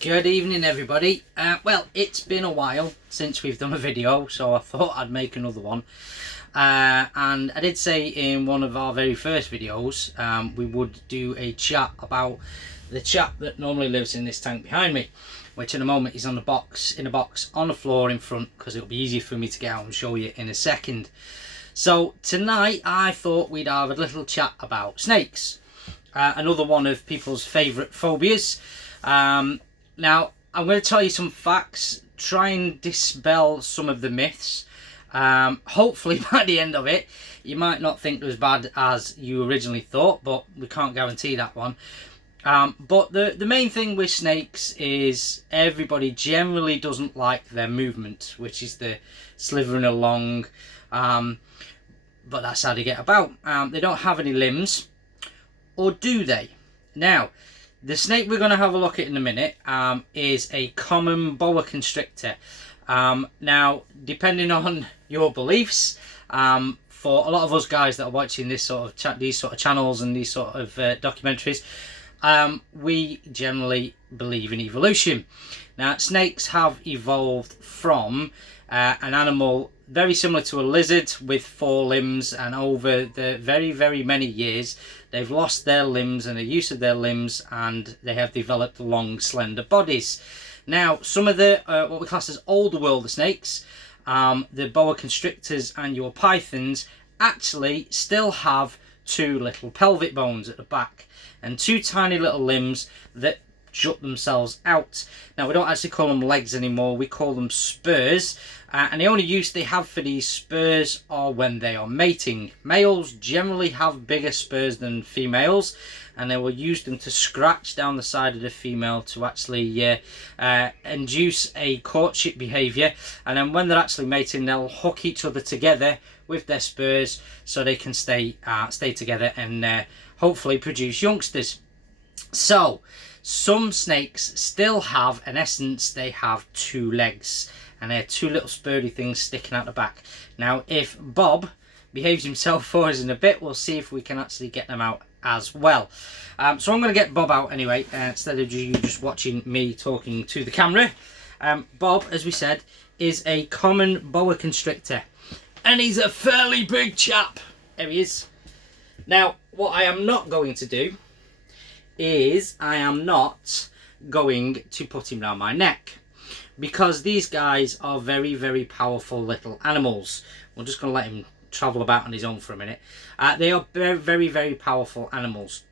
Good evening everybody. Well, it's been a while since we've done a video, so I thought I'd make another one. And I did say in one of our very first videos we would do a chat about the chap that normally lives in this tank behind me, which in a moment is on a box on the floor in front, because it'll be easier for me to get out and show you in a second. So tonight I thought we'd have a little chat about snakes, another one of people's favourite phobias. Now, I'm going to tell you some facts, try and dispel some of the myths. Hopefully by the end of it, you might not think they're as bad as you originally thought, but we can't guarantee that one. But the main thing with snakes is everybody generally doesn't like their movement, which is the slithering along. But that's how they get about. They don't have any limbs, or do they? Now, the snake we're going to have a look at in a minute is a common boa constrictor. Now, depending on your beliefs, for a lot of us guys that are watching this sort of these sort of channels and these sort of documentaries, we generally believe in evolution. Now, snakes have evolved from an animal very similar to a lizard with 4 limbs, and over the very many years they've lost their limbs and the use of their limbs, and they have developed long slender bodies. Now, some of the what we class as older world of snakes, the boa constrictors and your pythons, actually still have 2 little pelvic bones at the back and 2 tiny little limbs that jut themselves out. Now, we don't actually call them legs anymore, we call them spurs, and the only use they have for these spurs are when they are mating. Males generally have bigger spurs than females, and they will use them to scratch down the side of the female to actually induce a courtship behaviour, and then when they're actually mating, they'll hook each other together with their spurs so they can stay together and hopefully produce youngsters. So some snakes still have, in essence, they have 2 legs, and they're 2 little spurry things sticking out the back. Now, if Bob behaves himself for us in a bit, we'll see if we can actually get them out as well. So I'm going to get Bob out anyway, instead of you just watching me talking to the camera. Bob, as we said, is a common boa constrictor, and he's a fairly big chap. There he is. Now, what I am not going to do is I am not going to put him around my neck, because these guys are very powerful little animals. We're just going to let him travel about on his own for a minute. They are very powerful animals.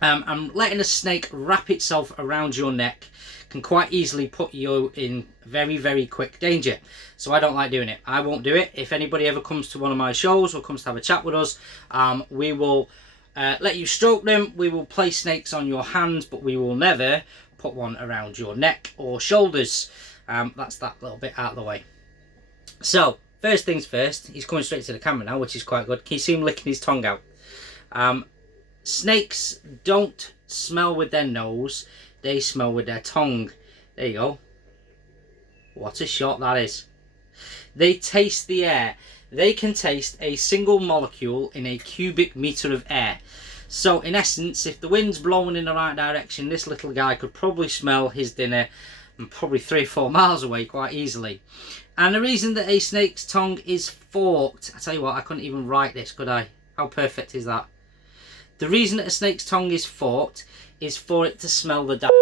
And letting a snake wrap itself around your neck can quite easily put you in very quick danger. So I don't like doing it. I won't do it. If anybody ever comes to one of my shows or comes to have a chat with us, we will let you stroke them. We will place snakes on your hands, but we will never put one around your neck or shoulders. That's that little bit out of the way. So first things first, he's coming straight to the camera now, which is quite good. Can you see him licking his tongue out? Snakes don't smell with their nose, they smell with their tongue. There you go. What a shot that is. They taste the air. They can taste a single molecule in a cubic meter of air. So in essence, if the wind's blowing in the right direction, this little guy could probably smell his dinner probably 3 or 4 miles away quite easily. And the reason that a snake's tongue is forked, I tell you what, I couldn't even write this, could I? How perfect is that? The reason that a snake's tongue is forked is for it to smell the direction.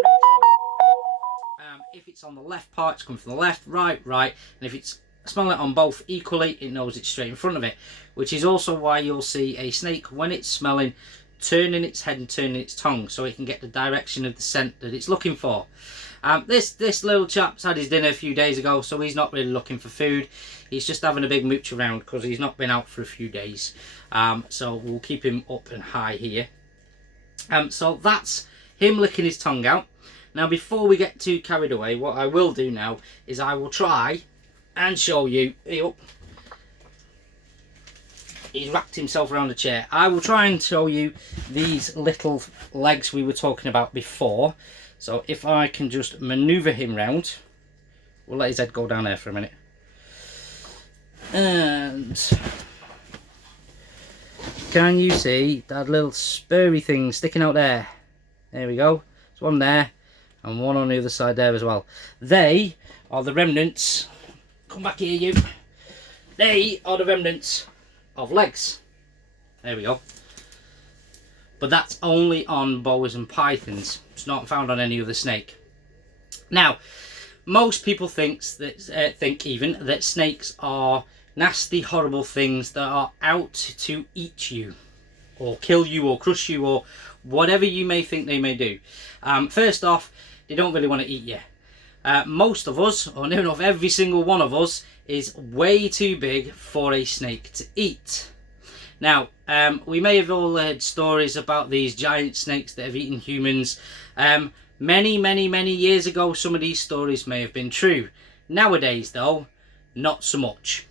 If it's on the left part, it's coming from the left, right, and if it's smelling it on both equally, it knows it's straight in front of it, which is also why you'll see a snake, when it's smelling, turning its head and turning its tongue so it can get the direction of the scent that it's looking for. This little chap's had his dinner a few days ago, so he's not really looking for food. He's just having a big mooch around because he's not been out for a few days. So we'll keep him up and high here. So that's him licking his tongue out. Now, before we get too carried away, what I will do now is I will try and show you. He's wrapped himself around a chair. I will try and show you these little legs we were talking about before. So if I can just manoeuvre him round, we'll let his head go down there for a minute. And can you see that little spurry thing sticking out there? There we go. There's one there and one on the other side there as well. They are the remnants, come back here you, they are the remnants of legs. There we go. But that's only on boas and pythons. It's not found on any other snake. Now, most people think even that snakes are nasty, horrible things that are out to eat you, or kill you, or crush you, or whatever you may think they may do. First off, they don't really want to eat you. Most of us, or near enough every single one of us, is way too big for a snake to eat. Now, we may have all heard stories about these giant snakes that have eaten humans. Many years ago, some of these stories may have been true. Nowadays, though, not so much.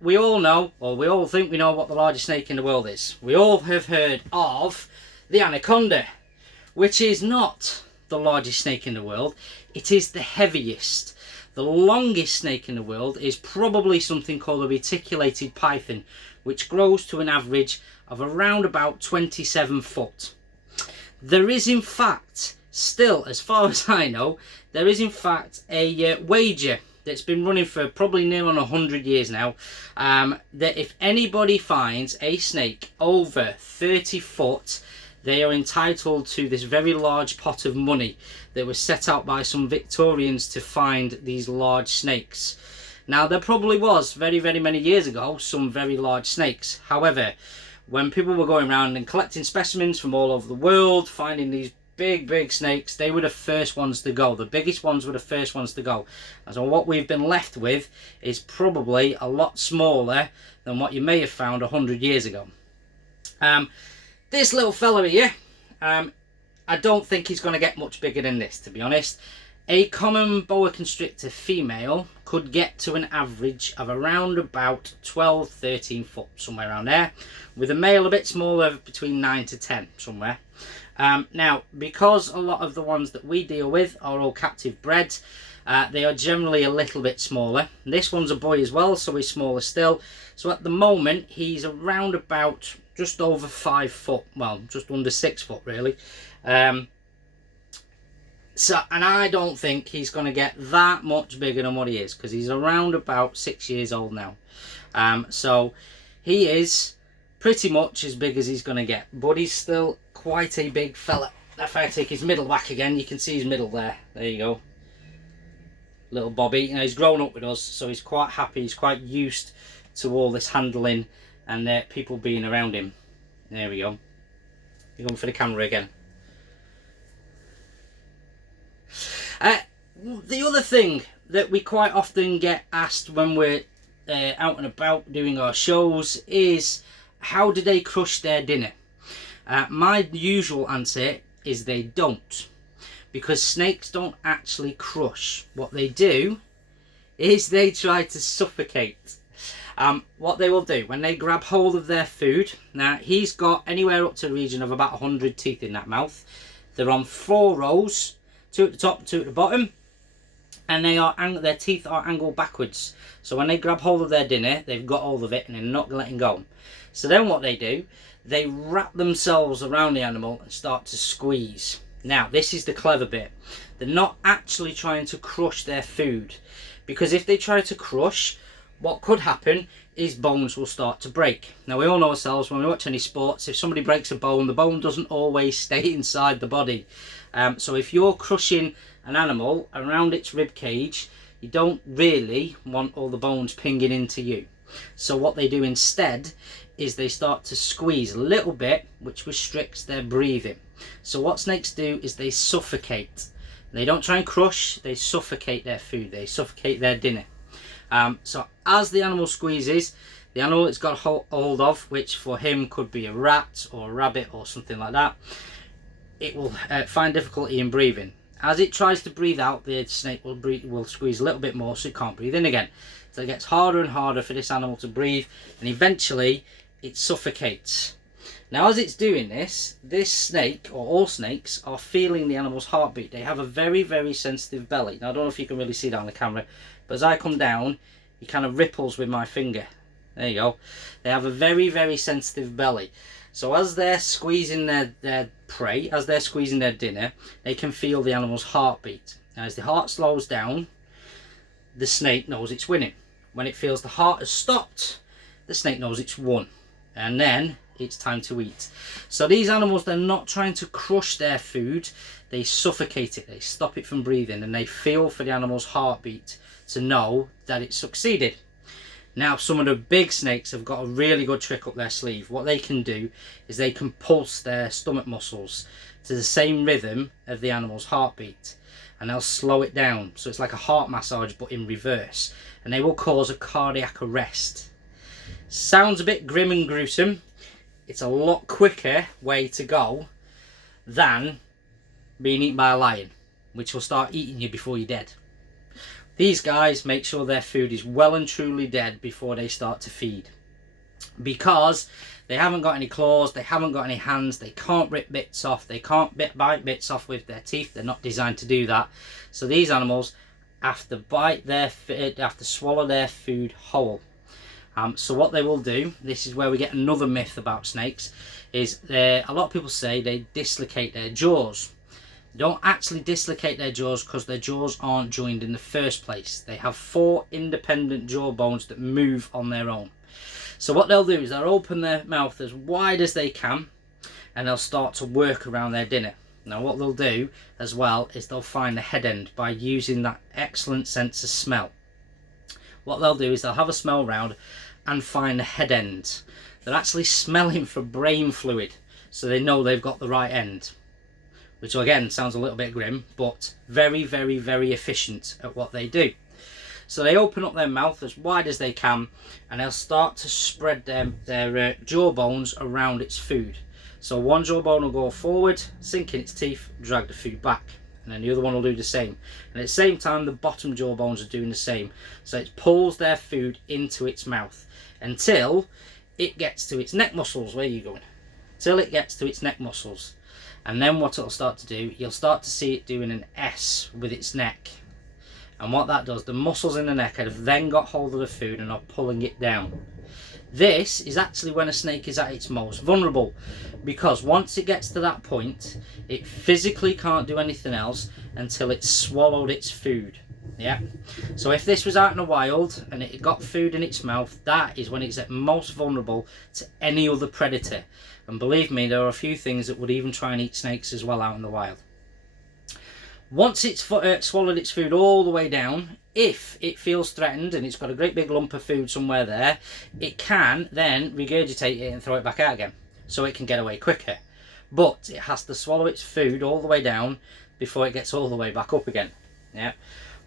We all know, or we all think we know, what the largest snake in the world is. We all have heard of the anaconda, which is not the largest snake in the world. It is the heaviest. The longest snake in the world is probably something called a reticulated python, which grows to an average of around about 27 foot. There is in fact, still as far as I know, there is in fact a wager that's been running for probably near on 100 years now, that if anybody finds a snake over 30 foot, they are entitled to this very large pot of money that was set out by some Victorians to find these large snakes. Now, there probably was very many years ago some very large snakes. However, when people were going around and collecting specimens from all over the world, finding these big snakes, they were the first ones to go. The biggest ones were the first ones to go. And so what we've been left with is probably a lot smaller than what you may have found 100 years ago. This little fella here, I don't think he's going to get much bigger than this, to be honest. A common boa constrictor female could get to an average of around about 12-13 foot, somewhere around there, with a male a bit smaller, between 9 to 10 somewhere. Now, because a lot of the ones that we deal with are all captive bred, they are generally a little bit smaller. This one's a boy as well, so he's smaller still. So at the moment, he's around about just over 5 foot, well, just under 6 foot really. And I don't think he's going to get that much bigger than what he is, because he's around about 6 years old now. So he is pretty much as big as he's going to get, but he's still quite a big fella. If I take his middle back again, you can see his middle there. There you go. Little Bobby. You know, he's grown up with us, so he's quite happy. He's quite used to all this handling and people being around him. There we go. You're going for the camera again. The other thing that we quite often get asked when we're out and about doing our shows is, how do they crush their dinner? My usual answer is they don't, because snakes don't actually crush. What they do is they try to suffocate. What they will do when they grab hold of their food, now he's got anywhere up to the region of about 100 teeth in that mouth. They're on 4 rows, 2 at the top, 2 at the bottom, and their teeth are angled backwards. So when they grab hold of their dinner, they've got hold of it and they're not letting go. So then what they do, they wrap themselves around the animal and start to squeeze. Now, this is the clever bit. They're not actually trying to crush their food, because if they try to crush, what could happen is bones will start to break. Now, we all know ourselves, when we watch any sports, if somebody breaks a bone, the bone doesn't always stay inside the body. So if you're crushing an animal around its rib cage, you don't really want all the bones pinging into you. So what they do instead is they start to squeeze a little bit, which restricts their breathing. So what snakes do is they suffocate. They don't try and crush, they suffocate their food, they suffocate their dinner. So as the animal squeezes, the animal it's got hold of, which for him could be a rat or a rabbit or something like that, it will find difficulty in breathing. As it tries to breathe out, the snake will squeeze a little bit more, so it can't breathe in again. So it gets harder and harder for this animal to breathe, and eventually it suffocates. Now, as it's doing this snake, or all snakes, are feeling the animal's heartbeat. They have a very sensitive belly. Now, I don't know if you can really see that on the camera, but as I come down, he kind of ripples with my finger. There you go. They have a very sensitive belly. So as they're squeezing their prey, as they're squeezing their dinner, they can feel the animal's heartbeat. Now as the heart slows down, the snake knows it's winning. When it feels the heart has stopped, the snake knows it's won. And then it's time to eat. So these animals, they're not trying to crush their food, they suffocate it, they stop it from breathing, and they feel for the animal's heartbeat to know that it's succeeded. Now some of the big snakes have got a really good trick up their sleeve. What they can do is they can pulse their stomach muscles to the same rhythm of the animal's heartbeat, and they'll slow it down, so it's like a heart massage but in reverse, and they will cause a cardiac arrest. Sounds a bit grim and gruesome. It's a lot quicker way to go than being eaten by a lion, which will start eating you before you're dead. These guys make sure their food is well and truly dead before they start to feed, because they haven't got any claws, they haven't got any hands, they can't rip bits off, they can't bite bits off with their teeth. They're not designed to do that. So these animals have to swallow their food whole. So what they will do, this is where we get another myth about snakes, is a lot of people say they dislocate their jaws. They don't actually dislocate their jaws because their jaws aren't joined in the first place. They have 4 independent jaw bones that move on their own. So what they'll do is they'll open their mouth as wide as they can, and they'll start to work around their dinner. Now what they'll do as well is they'll find the head end by using that excellent sense of smell. What they'll do is they'll have a smell round and find the head end. They're actually smelling for brain fluid, so they know they've got the right end, which again sounds a little bit grim, but very, very, very efficient at what they do. So they open up their mouth as wide as they can, and they'll start to spread their jaw bones around its food. So one jawbone will go forward, sink in its teeth, drag the food back, and then the other one will do the same. And at the same time, the bottom jaw bones are doing the same. So it pulls their food into its mouth until it gets to its neck muscles. Where are you going? Till it gets to its neck muscles. And then what it'll start to do, you'll start to see it doing an S with its neck. And what that does, the muscles in the neck have then got hold of the food and are pulling it down. This is actually when a snake is at its most vulnerable, because once it gets to that point, it physically can't do anything else until it's swallowed its food. Yeah. So if this was out in the wild and it got food in its mouth, that is when it's at most vulnerable to any other predator. And believe me, there are a few things that would even try and eat snakes as well out in the wild. Once it's swallowed its food all the way down, if it feels threatened and it's got a great big lump of food somewhere there, it can then regurgitate it and throw it back out again, so it can get away quicker. But it has to swallow its food all the way down before it gets all the way back up again. Yeah.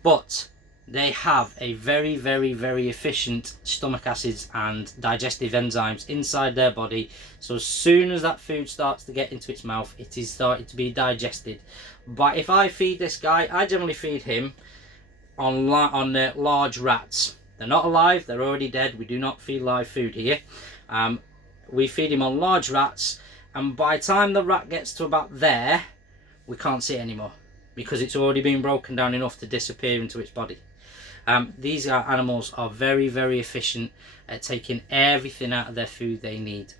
But they have a very, very, very efficient stomach acids and digestive enzymes inside their body. So as soon as that food starts to get into its mouth, it is starting to be digested. But if I feed this guy, I generally feed him on large rats. They're not alive, they're already dead. We do not feed live food here. We feed him on large rats, and by the time the rat gets to about there, we can't see it anymore, because it's already been broken down enough to disappear into its body. These animals are very, very efficient at taking everything out of their food they need.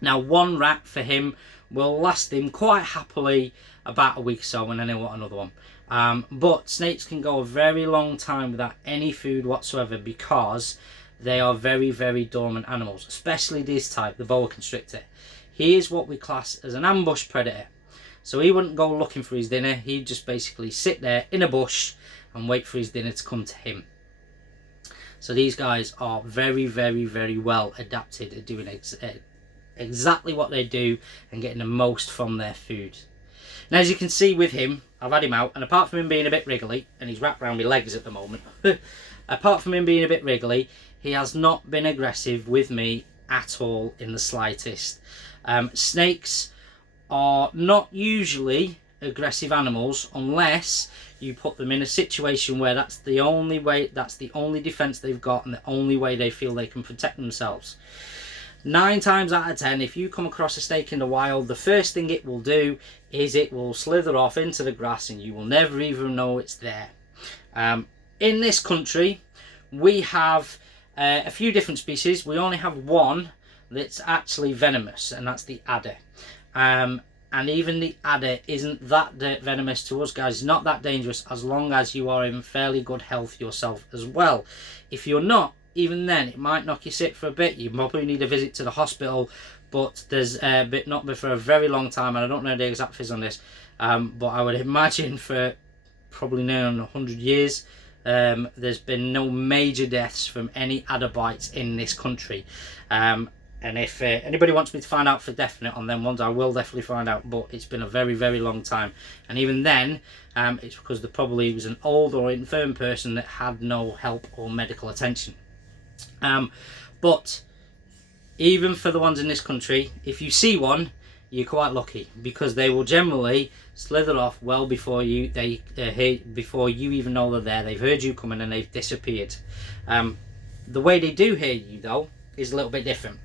Now, one rat for him will last him quite happily about a week or so, and then he'll want another one. But snakes can go a very long time without any food whatsoever, because they are very, very dormant animals, especially this type, the boa constrictor. He is what we class as an ambush predator. So he wouldn't go looking for his dinner, he'd just basically sit there in a bush and wait for his dinner to come to him. So these guys are very, very, very well adapted at doing exactly what they do and getting the most from their food. Now, as you can see with him, I've had him out, and apart from him being a bit wriggly, and he's wrapped around my legs at the moment, apart from him being a bit wriggly, he has not been aggressive with me at all in the slightest. Snakes are not usually aggressive animals unless you put them in a situation where that's the only way, that's the only defense they've got and the only way they feel they can protect themselves. 9 times out of 10, if you come across a snake in the wild, the first thing it will do is it will slither off into the grass and you will never even know it's there. In this country, we have a few different species. We only have one that's actually venomous, and that's the adder. And even the adder isn't that venomous to us guys. It's not that dangerous as long as you are in fairly good health yourself as well. If you're not, even then it might knock you sick for a bit. You probably need a visit to the hospital, but there's not been for a very long time, and I don't know the exact figures on this, but I would imagine for probably now 100 years there's been no major deaths from any adder bites in this country. And if anybody wants me to find out for definite on them ones, I will definitely find out, but it's been a very, very long time. And even then, it's because there probably was an old or infirm person that had no help or medical attention. But even for the ones in this country, if you see one, you're quite lucky, because they will generally slither off well before you before you even know they're there. They've heard you coming and they've disappeared. The way they do hear you though is a little bit different.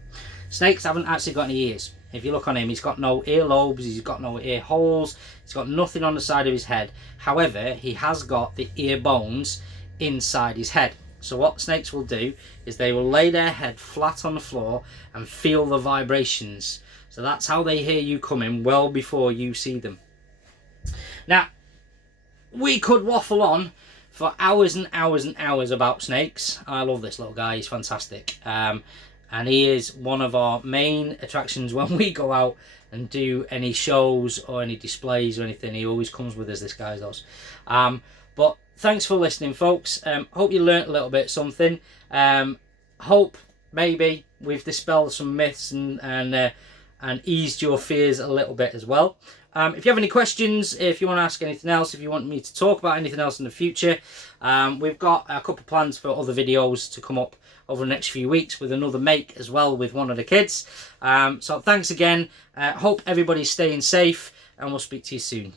Snakes haven't actually got any ears. If you look on him, he's got no earlobes, he's got no ear holes, he's got nothing on the side of his head. However, he has got the ear bones inside his head. So what snakes will do is they will lay their head flat on the floor and feel the vibrations. So that's how they hear you coming well before you see them. Now, we could waffle on for hours and hours and hours about snakes. I love this little guy, he's fantastic. And he is one of our main attractions when we go out and do any shows or any displays or anything. He always comes with us, this guy does. But thanks for listening, folks. Hope you learnt a little bit something. Hope maybe we've dispelled some myths and eased your fears a little bit as well. If you have any questions, if you want to ask anything else, if you want me to talk about anything else in the future, we've got a couple of plans for other videos to come up over the next few weeks with another make as well with one of the kids. So thanks again. Hope everybody's staying safe, and we'll speak to you soon.